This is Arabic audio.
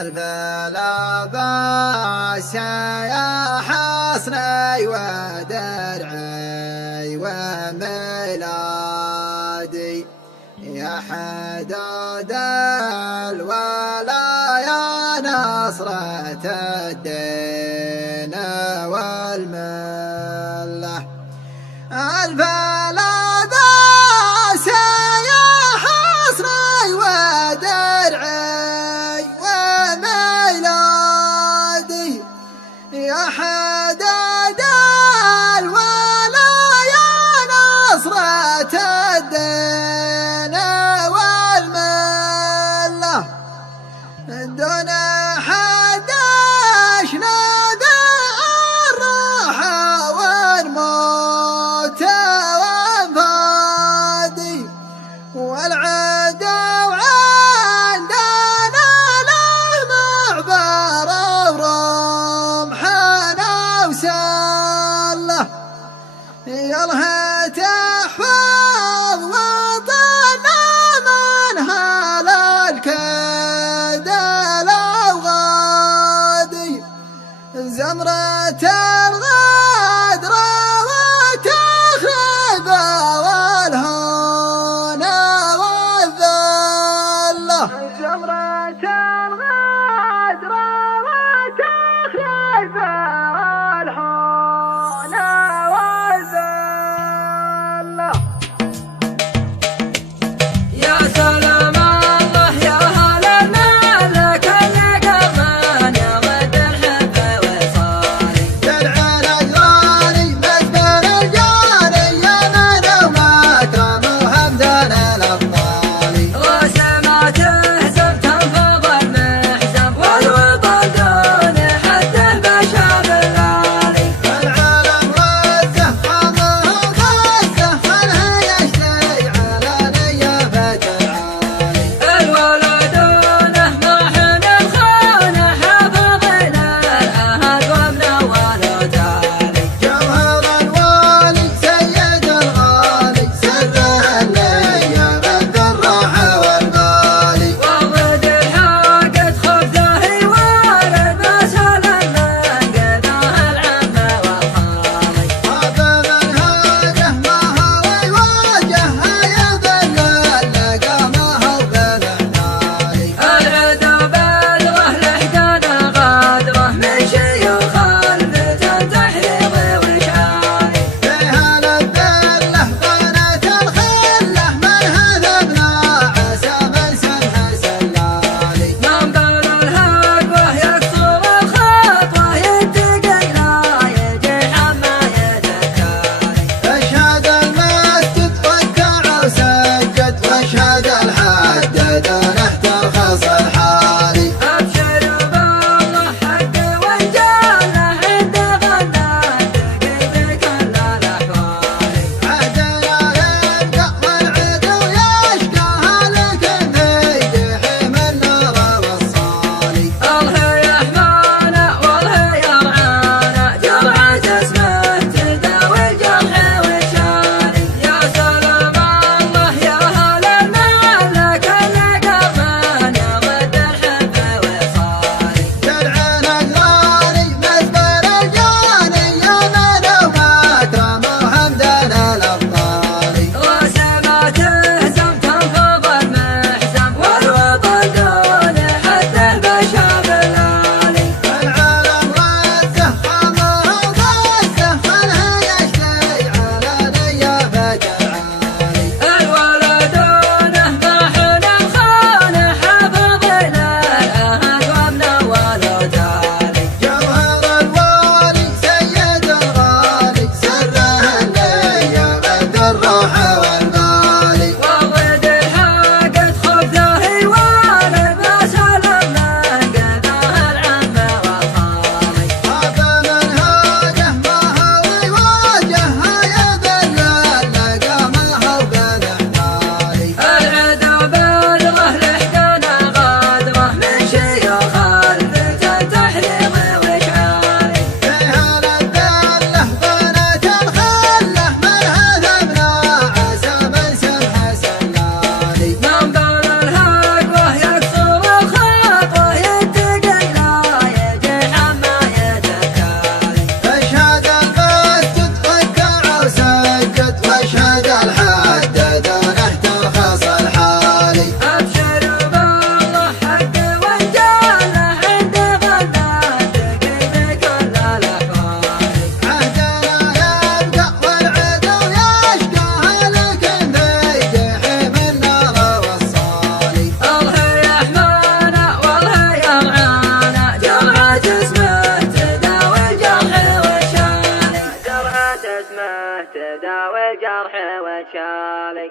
البلا باس يا حصني ودرعي وميلادي يا حداد الولايا نصرة الدين والملة. البلا باس يا حصني ودرعي وميلادي يا حداد الولايا نصرة الدين والملة. دون حداش نادى الراحة والموت وانفادي والعدو عندنا له معبر ورمحنا وسله. يالها تحفظ وطننا من هالكيد الأوغادي زمرة الغدر وتخرب والهون والذلة. زمرة الغدر وتخرب والهون والذلة. يا سلام الله يا هلا الملك اللي قمان يا ود الحب وصال اسمه تداوي الجرح وتشالي.